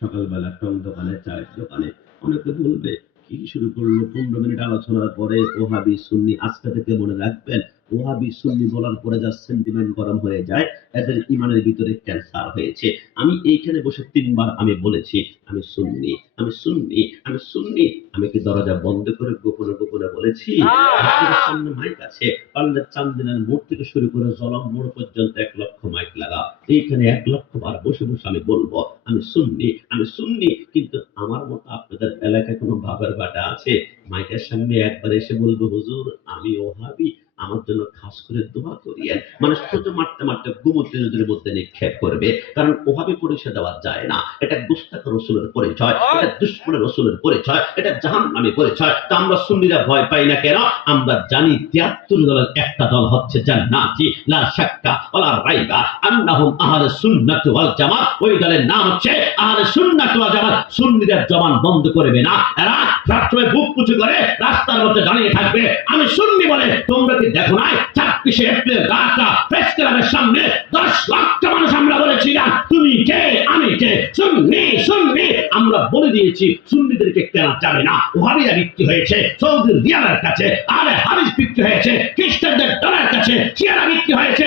সকালবেলা টং দোকানে, চায়ের দোকানে অনেকে বলবে, কি শুরু করল? পনেরো মিনিট আলোচনার পরে ওহাবি সুন্নি আজকে থেকে মনে রাখবেন ওহাবি সুন্নি বলার পরে যা সেন্টিমেন্ট গরম হয়ে যায় এদের ইমানের ভিতরে ক্যান্সার হয়েছে। আমি এইখানে বসে তিনবার আমি বলেছি আমি সুন্নি আমি সুন্নি আমি সুন্নি। আমি কি দরজা বন্ধ করে গোপনে গোপনে বলেছি? সামনে মাইক আছে চান্দিনের মোড় থেকে শুরু করে জলম মোড় পর্যন্ত এক লক্ষ মাইক লাগা। এইখানে এক লক্ষ বার বসে বসে আমি বলব আমি শুননি আমি শুননি কিন্তু আমার মতো আপনাদের এলাকায় কোনো বাবার বাটা আছে? মাইকের সামনে একবার এসে বলব হুজুর আমি ওহাবি আমার জন্য খাস করে দোয়া করিয়েন মানে শুধু মারতে মারতে গুমতি নদীর মধ্যে নিক্ষেপ করবে। কারণ ওভাবে পরিচয় দেওয়া যায় না। এটা গুস্তাক রসুলের পরিচয়, এটা দুশ্মনের রসুলের পরিচয়, এটা জাহান নামে পরিচয়। তা আমরা সুন্নিরা ভয় পাই না কেন? আমরা জানি তিয়াত্তর দলের একটা দল হচ্ছে জান্নাতি। লা শাক্কা ওয়ালা রাইবা আন্নাহুম আহলে সুন্নাত ওয়াল জামাত। ওই দলের নাম হচ্ছে আহলে সুন্নাত ওয়াল জামাত। সুন্নিদের জবান বন্ধ করবে না। এরা সবসময় বুক পুচু করে রাস্তার মধ্যে দাঁড়িয়ে থাকবে। আমি সুন্নি বলে তোমরা কি দেখো নাই? ছাব্বিশে এপ্রিল রাতটা প্রেস ক্লাবের সামনে দশ লক্ষ মানুষ আমরা বলেছিলাম তুমি কে? আমি কে? সুন্নি সুন্নি। আমরা বলে দিয়েছি, সুন্নিদেরকে কেনা যাবে না। ওহাবিরা বিক্রি হয়েছে সৌদি রিয়ালের কাছে আরে হারিস বিক্রি হয়েছে, খ্রিস্টানদের ডলার কাছে, শিয়ারা বিক্রি হয়েছে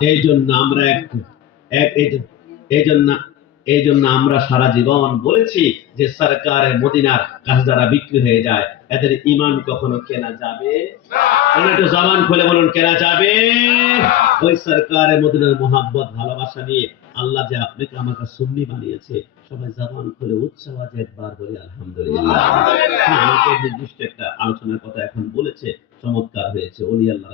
এই জন্য আমরা এক এই জন্য- এই জন্য আমরা সারা জীবন বলেছি যে সরকারের মদিনার বিক্রি হয়ে যায়। এদের ইমান কখনো কেনা যাবে? একটু জবান খুলে বলুন কেনা যাবে? ওই সরকারের মদিনার ভালোবাসা নিয়ে আল্লাহ যে আপনাকে আমাকে সুন্নি বানিয়েছে সবাই জবান খুলে উৎসাহ একবার বলি আলহামদুলিল্লাহ। আমাকে নির্দিষ্ট একটা আলোচনার কথা এখন বলেছে চমৎকার হয়েছে। অলি আল্লাহ